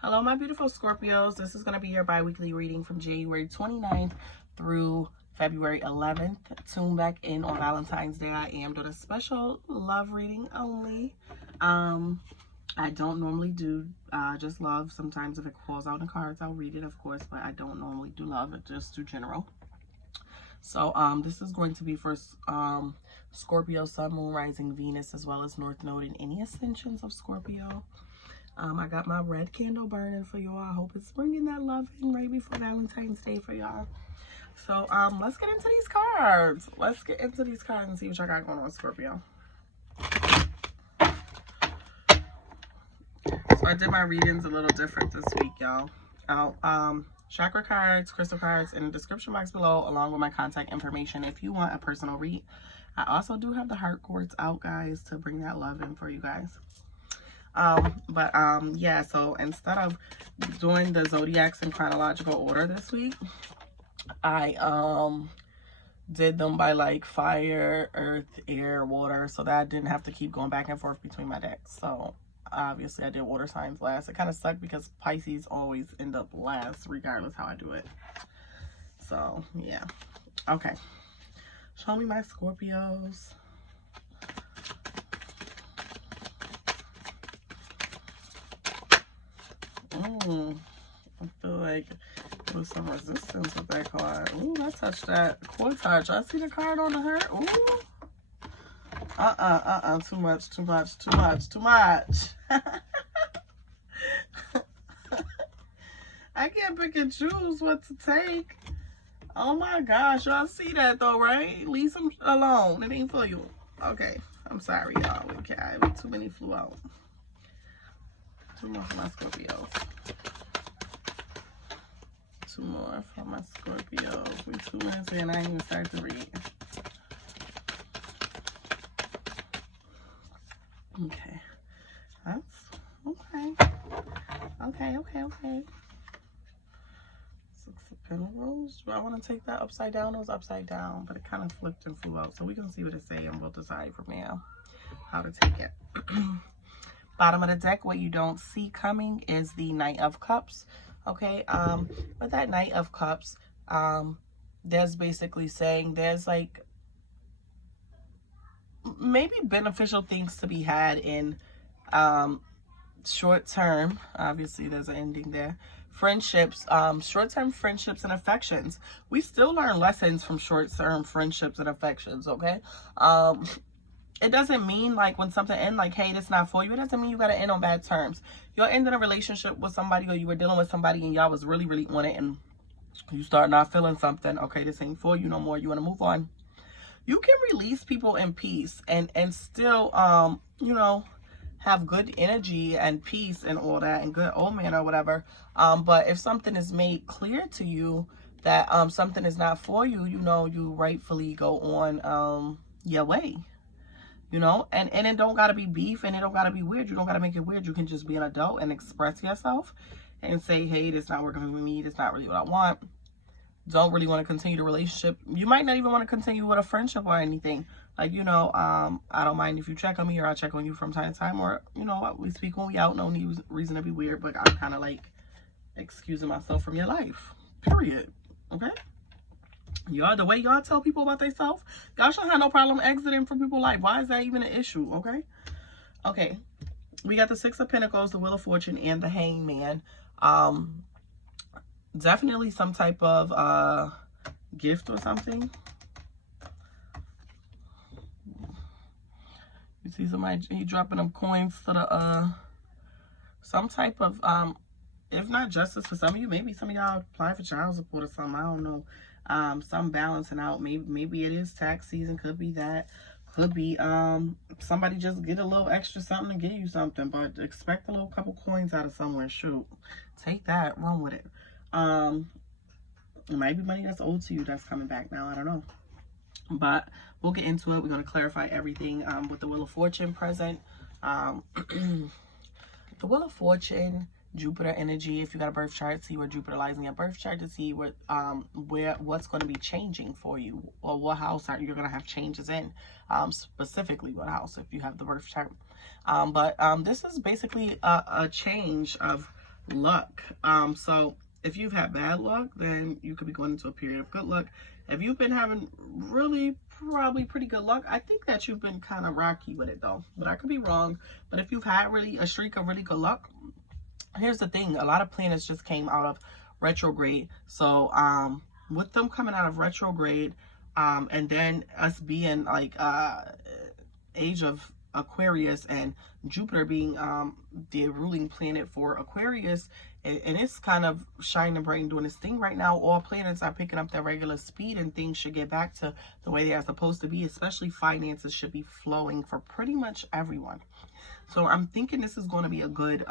Hello, my beautiful Scorpios. This is going to be your bi-weekly reading from January 29th through February 11th. Tune back in on Valentine's Day. I am doing a special love reading only. I don't normally do just love. Sometimes if it calls out in cards, I'll read it, of course, but I don't normally do love. I just do general. So this is going to be for Scorpio, Sun, Moon, Rising, Venus, as well as North Node and any ascensions of Scorpio. I got my red candle burning for y'all. I hope it's bringing that love in right before Valentine's Day for y'all. So let's get into these cards. Let's get into these cards and see what y'all got going on, Scorpio. So I did my readings a little different this week, y'all. Chakra cards, crystal cards in the description box below, along with my contact information if you want a personal read. I also do have the heart quartz out, guys, to bring that love in for you guys. Yeah, so instead of doing the zodiacs in chronological order this week, I did them by like fire, earth, air, water, so that I didn't have to keep going back and forth between my decks. So obviously I did water signs last. It kind of sucked because Pisces always end up last regardless how I do it. So yeah, okay, show me my Scorpios. I feel like there's some resistance with that card. Ooh, I touched that. Core touch. I see the card on the hurt. Ooh. Too much, too much, too much, too much. I can't pick and choose what to take. Oh my gosh, y'all see that though, right? Leave them alone. It ain't for you. Okay, I'm sorry, y'all. Too many flew out. Two more for my Scorpios. Two more for my Scorpios. We 2 minutes in. I ain't even started to read. Okay. That's okay. Okay. 6 of Pentacles. Do I want to take that upside down? It was upside down, but it kind of flipped and flew out. So we can see what it say and we'll decide from now how to take it. Bottom of the deck, what you don't see coming is the Knight of Cups. Okay, with that Knight of Cups, there's basically saying there's like maybe beneficial things to be had in short term. Obviously, there's an ending there. Friendships, short-term friendships and affections. We still learn lessons from short-term friendships and affections, okay? It doesn't mean like when something ends, like, hey, that's not for you. It doesn't mean you got to end on bad terms. You're ending a relationship with somebody, or you were dealing with somebody and y'all was really, really on it, and you start not feeling something. Okay, this ain't for you no more. You want to move on. You can release people in peace and still, you know, have good energy and peace and all that and good omen or whatever. But if something is made clear to you that something is not for you, you know, you rightfully go on your way. You know, and it don't gotta be beef and it don't gotta be weird. You don't gotta make it weird. You can just be an adult and express yourself and say, hey, this not working for me. This not really what I want. Don't really want to continue the relationship. You might not even want to continue with a friendship or anything. Like, you know, I don't mind if you check on me, or I'll check on you from time to time, or, you know what, we speak when we out. No reason to be weird, but I'm kind of like excusing myself from your life. Period. Okay? Y'all, the way y'all tell people about themselves, y'all shouldn't have no problem exiting from people's life. Why is that even an issue? Okay. Okay. We got the 6 of Pentacles, the Wheel of Fortune, and the Hangman. Definitely some type of gift or something. You see somebody, he dropping them coins to the some type of if not justice for some of you, maybe some of y'all apply for child support or something. I don't know. Some balancing out. Maybe it is tax season. Could be that. Could be somebody just get a little extra something to give you something. But expect a little couple coins out of somewhere. Shoot, take that. Run with it. It might be money that's owed to you that's coming back now. I don't know. But we'll get into it. We're going to clarify everything with the Wheel of Fortune present. The Wheel of Fortune, Jupiter energy. If you got a birth chart, see where Jupiter lies in your birth chart to see what what's going to be changing for you, or what house you're going to have changes in, specifically what house if you have the birth chart. But this is basically a change of luck. So if you've had bad luck, then you could be going into a period of good luck. If you've been having really probably pretty good luck, I think that you've been kind of rocky with it though, but I could be wrong. But if you've had really a streak of really good luck, here's the thing, a lot of planets just came out of retrograde. So with them coming out of retrograde, and then us being like age of Aquarius and Jupiter being the ruling planet for Aquarius, and it's kind of shining bright doing its thing right now. All planets are picking up their regular speed and things should get back to the way they are supposed to be, especially finances should be flowing for pretty much everyone. So I'm thinking this is going to be a good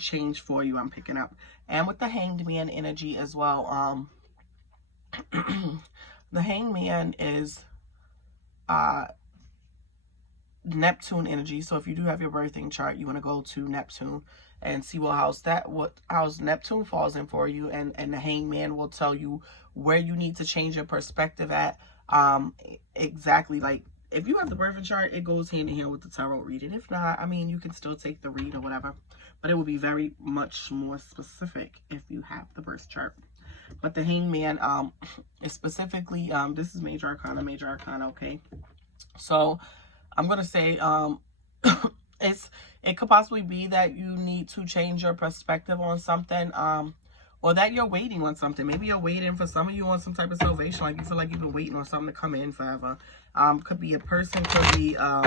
change for you, I'm picking up. And with the Hanged Man energy as well, the Hanged Man is Neptune energy. So if you do have your birthing chart, you want to go to Neptune and see what house Neptune falls in for you, and the Hanged Man will tell you where you need to change your perspective at. Exactly, like if you have the birthing chart, it goes hand in hand with the tarot reading. If not, I mean, you can still take the read or whatever, but it will be very much more specific if you have the birth chart. But the Hanged Man is specifically this is major arcana, okay? So I'm gonna say it could possibly be that you need to change your perspective on something, or that you're waiting on something. Maybe you're waiting for some of you on some type of salvation, like you feel like you've been waiting on something to come in forever. Could be a person, could be a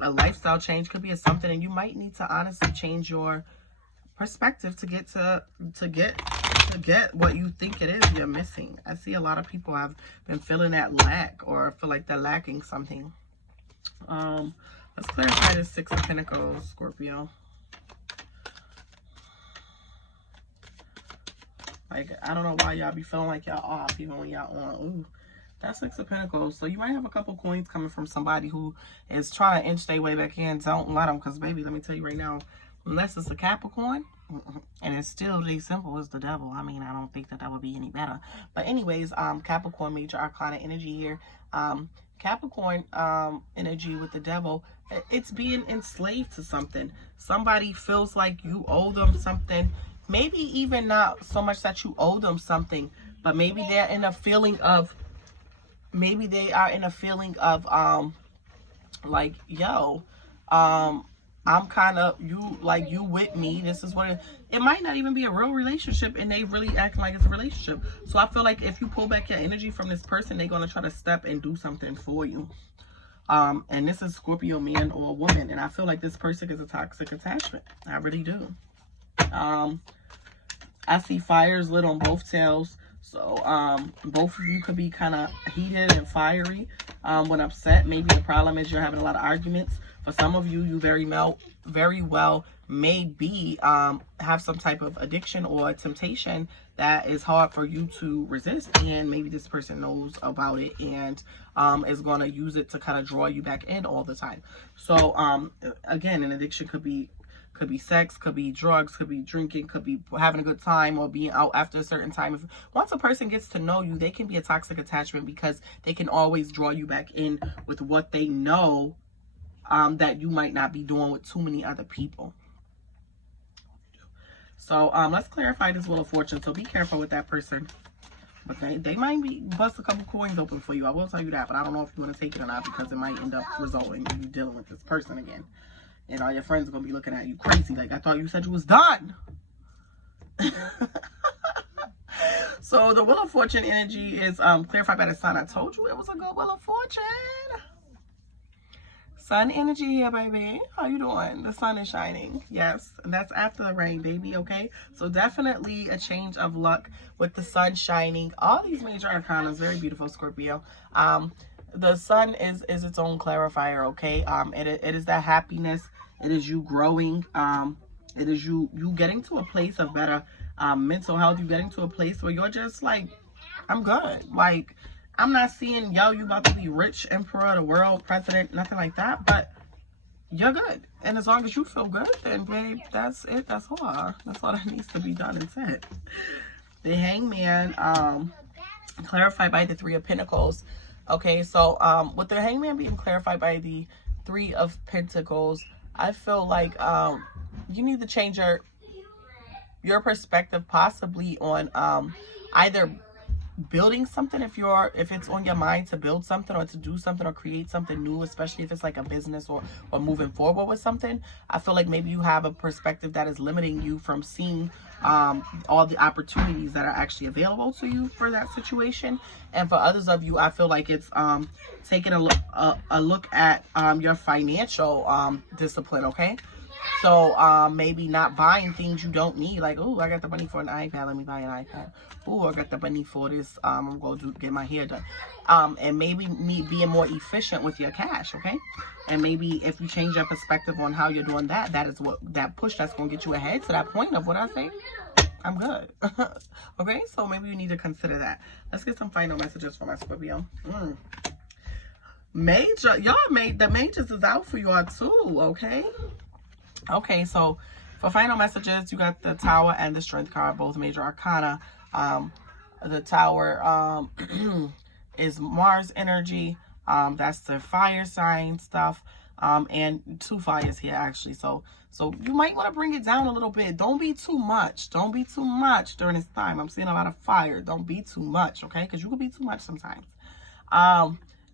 lifestyle change, could be a something, and you might need to honestly change your perspective to get what you think it is you're missing. I see a lot of people have been feeling that lack, or feel like they're lacking something. Let's clarify this Six of Pentacles, Scorpio. Like, I don't know why y'all be feeling like y'all off even when y'all on. Ooh, that's Six of Pentacles. So you might have a couple coins coming from somebody who is trying to inch their way back in. Don't let them, because baby, let me tell you right now, unless it's a Capricorn, and it's still as simple as the devil. I mean, I don't think that would be any better. But anyways, Capricorn, major arcana energy here. Capricorn energy with the devil, it's being enslaved to something. Somebody feels like you owe them something. Maybe even not so much that you owe them something, but maybe they're in a feeling of, like, yo, I'm kind of, you with me. This is what it might not even be a real relationship, and they really acting like it's a relationship. So I feel like if you pull back your energy from this person, they're going to try to step and do something for you. And this is Scorpio man or woman, and I feel like this person is a toxic attachment. I really do. I see fires lit on both tails. So both of you could be kind of heated and fiery when upset. Maybe the problem is you're having a lot of arguments. For some of you, you very well may be have some type of addiction or temptation that is hard for you to resist, and maybe this person knows about it and is going to use it to kind of draw you back in all the time. So again, an addiction could be sex, could be drugs, could be drinking, could be having a good time, or being out after a certain time. Once a person gets to know you, they can be a toxic attachment because they can always draw you back in with what they know that you might not be doing with too many other people. So let's clarify this Wheel of Fortune. So be careful with that person. But they might be bust a couple coins open for you. I will tell you that, but I don't know if you want to take it or not, because it might end up resulting in you dealing with this person again. And all your friends are going to be looking at you crazy. Like, I thought you said you was done. So the Wheel of Fortune energy is clarified by the sun. I told you it was a good Wheel of Fortune. Sun energy here, baby. How you doing? The sun is shining. Yes, and that's after the rain, baby, okay? So definitely a change of luck with the sun shining. All these major arcana is very beautiful, Scorpio. The sun is its own clarifier, okay? It is that happiness. It is you growing. It is you getting to a place of better mental health. You getting to a place where you're just like, I'm good. Like, I'm not seeing, yo, you about to be rich, emperor of the world, president, nothing like that, but you're good. And as long as you feel good, then, babe, that's it. That's all. That's all that needs to be done and said. The Hangman, clarified by the Three of Pentacles. Okay, so with the Hangman being clarified by the Three of Pentacles, I feel like you need to change your your perspective possibly on either building something, if it's on your mind to build something or to do something or create something new, especially if it's like a business or moving forward with something. I feel like maybe you have a perspective that is limiting you from seeing all the opportunities that are actually available to you for that situation. And for others of you, I feel like it's taking a look at your financial discipline. Okay, so maybe not buying things you don't need. Like, oh, I got the money for an iPad, let me buy an iPad. Oh, I got the money for this, I'm going to get my hair done. And maybe me being more efficient with your cash, okay? And maybe if you change your perspective on how you're doing that, that is what, that push that's going to get you ahead to that point of what I say. I'm good. Okay, so maybe you need to consider that. Let's get some final messages for my Scorpio. Major, y'all, the majors is out for y'all too, okay? Okay, so for final messages, you got the Tower and the Strength card, both major arcana. The Tower is Mars energy. That's the fire sign stuff. And 2 fires here actually. So you might want to bring it down a little bit. Don't be too much. Don't be too much during this time. I'm seeing a lot of fire. Don't be too much, okay? Because you can be too much sometimes.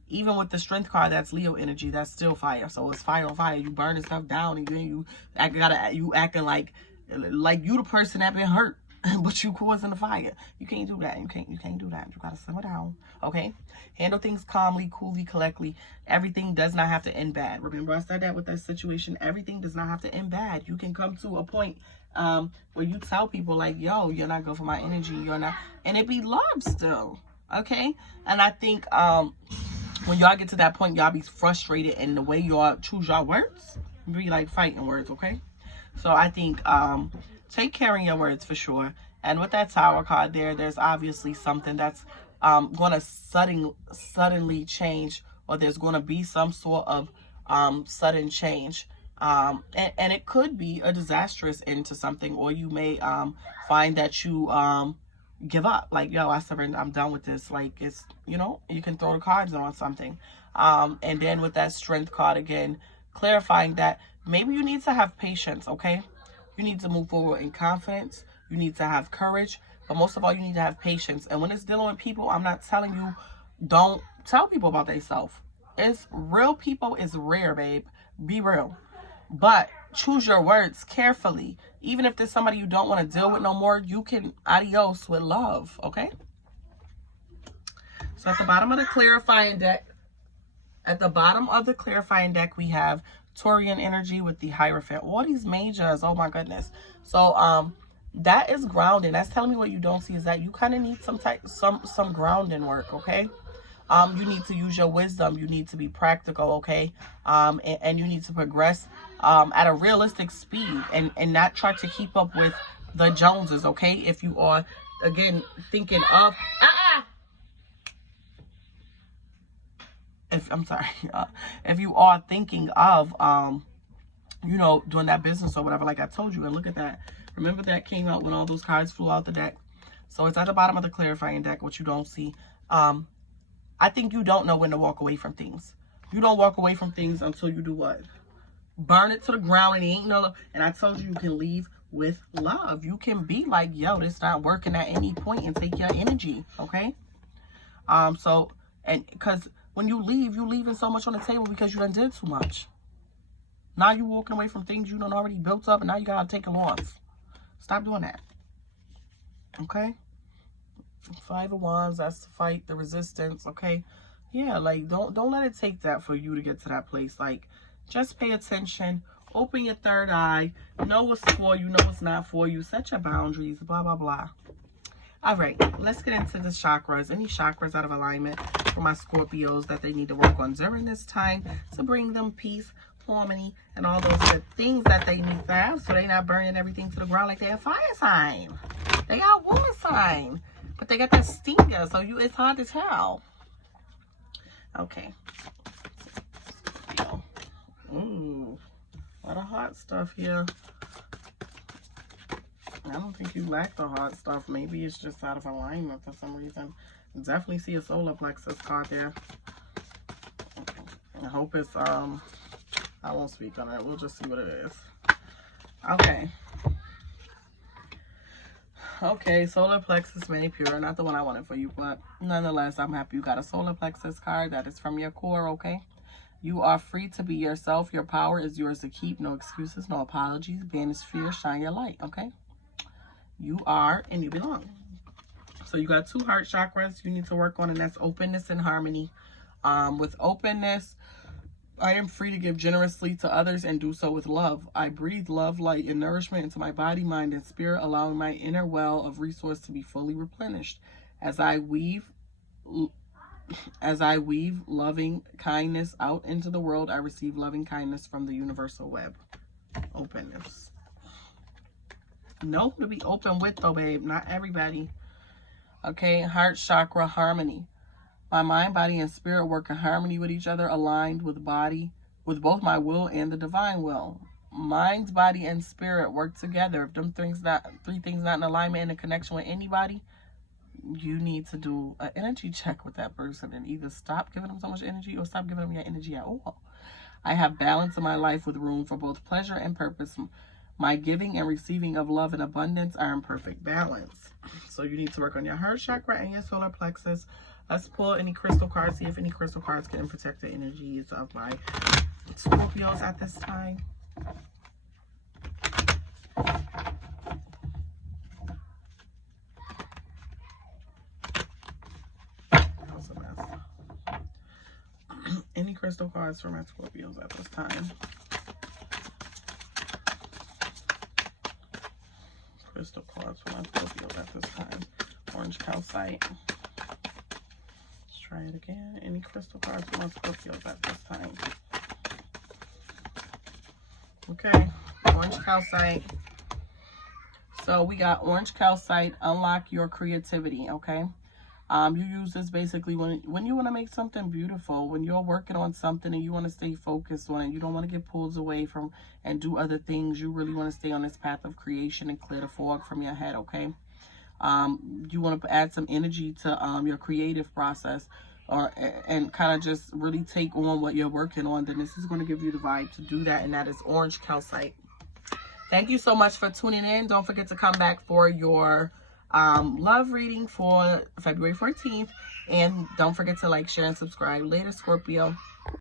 Even with the Strength card, that's Leo energy. That's still fire. So it's fire on fire. You burning stuff down, and then you acting like you the person that been hurt, but you causing the fire. You can't do that. You can't do that. You gotta simmer down. Okay. Handle things calmly, coolly, collectly. Everything does not have to end bad. Remember, I said that with that situation. Everything does not have to end bad. You can come to a point where you tell people like, "Yo, you're not good for my energy. You're not," and it be love still. Okay. And I think when y'all get to that point, y'all be frustrated, and the way y'all choose your words be like fighting words, okay? So I think take care of your words for sure. And with that Tower card there's obviously something that's going to suddenly change, or there's going to be some sort of sudden change. And it could be a disastrous end to something, or you may find that you give up, like, yo, I surrender, I'm done with this. Like, it's, you know, you can throw the cards on something. And then with that Strength card again, clarifying that maybe you need to have patience, okay? You need to move forward in confidence. You need to have courage, but most of all, you need to have patience. And when it's dealing with people, I'm not telling you don't tell people about themselves. It's real people is rare, babe. Be real. But choose your words carefully. Even if there's somebody you don't want to deal with no more, you can adios with love, okay? So at the bottom of the clarifying deck, we have Taurian energy with the Hierophant. All these majors, oh my goodness. So that is grounding. That's telling me what you don't see is that you kind of need some grounding work, okay? You need to use your wisdom. You need to be practical, okay? And you need to progress at a realistic speed and not try to keep up with the Joneses, okay? If you are, again, thinking of... if you are thinking of, you know, doing that business or whatever, like I told you, and look at that. Remember that came out when all those cards flew out the deck? So it's at the bottom of the clarifying deck, what you don't see. I think you don't know when to walk away from things. You don't walk away from things until you do what? Burn it to the ground, and it ain't no... And I told you, you can leave with love. You can be like, yo, this not working at any point, and take your energy, okay? So, and because when you leave, you're leaving so much on the table because you done did too much. Now you're walking away from things you done already built up, and now you gotta take a loss. Stop doing that. Okay? 5 of Wands, that's the fight, the resistance, okay? Yeah, like, don't let it take that for you to get to that place. Like, just pay attention, open your third eye, know what's for you, know what's not for you, set your boundaries, blah, blah, blah. All right, let's get into the chakras. Any chakras out of alignment for my Scorpios that they need to work on during this time to bring them peace, harmony, and all those good things that they need to have, so they're not burning everything to the ground like they're a fire sign. They got a water sign, but they got that stinger, so it's hard to tell. Okay. Ooh, a lot of hot stuff here. I don't think you lack the hot stuff. Maybe it's just out of alignment for some reason. Definitely see a solar plexus card there. I hope it's, I won't speak on it. We'll just see what it is. Okay. Okay, solar plexus manipura. Not the one I wanted for you, but nonetheless, I'm happy you got a solar plexus card. That is from your core, okay? You are free to be yourself. Your power is yours to keep. No excuses, no apologies. Banish fear, shine your light, okay? You are and you belong. So you got 2 heart chakras you need to work on, and that's openness and harmony. With openness, I am free to give generously to others and do so with love. I breathe love, light, and nourishment into my body, mind, and spirit, allowing my inner well of resource to be fully replenished. As I weave loving kindness out into the world, I receive loving kindness from the universal web. Openness. Know who to be open with, though, babe. Not everybody. Okay, heart chakra, harmony. My mind, body, and spirit work in harmony with each other, aligned with both my will and the divine will. Mind, body, and spirit work together. If them three things not in alignment and in connection with anybody, you need to do an energy check with that person and either stop giving them so much energy or stop giving them your energy at all. I have balance in my life with room for both pleasure and purpose. My giving and receiving of love and abundance are in perfect balance. So you need to work on your heart chakra and your solar plexus. Let's pull any crystal cards, see if any crystal cards can protect the energies of my Scorpios at this time. That was a mess. Any crystal cards for my Scorpios at this time. Crystal cards for my Scorpios at this time. Orange calcite. Try it again. Any crystal cards for my Scorpios at this time. Okay, orange calcite. So we got orange calcite, unlock your creativity, okay? You use this basically when you want to make something beautiful, when you're working on something and you want to stay focused on it, you don't want to get pulled away from and do other things. You really want to stay on this path of creation and clear the fog from your head, okay? You want to add some energy to your creative process and kind of just really take on what you're working on, then this is going to give you the vibe to do that, and that is orange calcite. Thank you so much for tuning in. Don't forget to come back for your love reading for February 14th, and don't forget to like, share, and subscribe. Later, Scorpio.